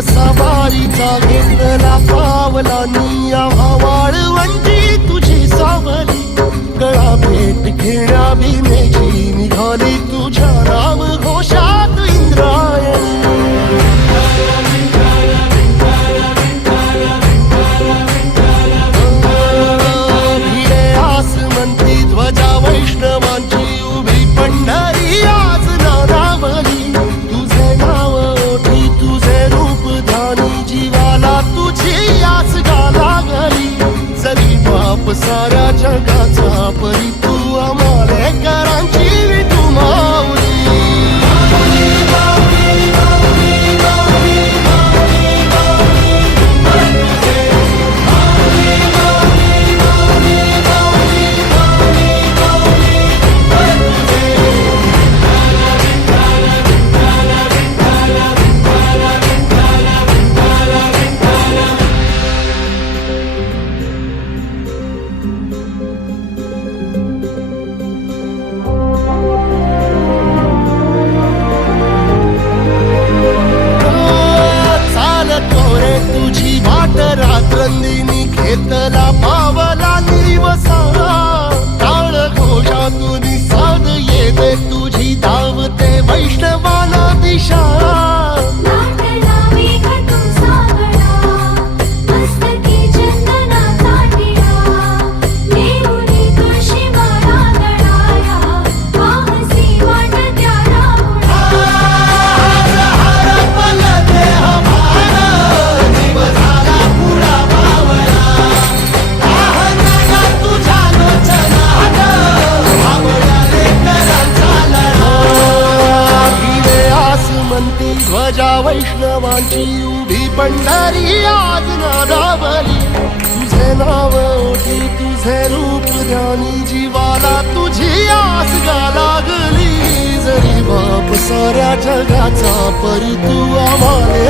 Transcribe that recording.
सवारीचा घेतला पावलांनी आम्हा वाळवंटी तुझी सावली गळा भेट घेण्या भीमेची निघाली तुझ्या राम घोषात इंद्रायणी भिडे आसमंती ध्वजा वैष्णवांची उभी पंढरी आज नादावली तुझे नाव ओठी तुझे रूप ध्यानी जीवाला तुझी आस गाला गली जरी बाप साऱ्या जगाचा परी तू आम्हाले करांची विठू माऊली तुझी वाट रात्रंदिनी घेतला पावला निवसा टाळ घोषातून साध येते तुझी धावते वैष्णवाला दिशा ध्वजा वैष्णवांची उभी पंढरी आज नादावली तुझे नाव ओठी तुझे रूप ध्यानी जीवाला तुझी आस गा लागली जरी बाप साऱ्या जगाचा परी तू आम्हाले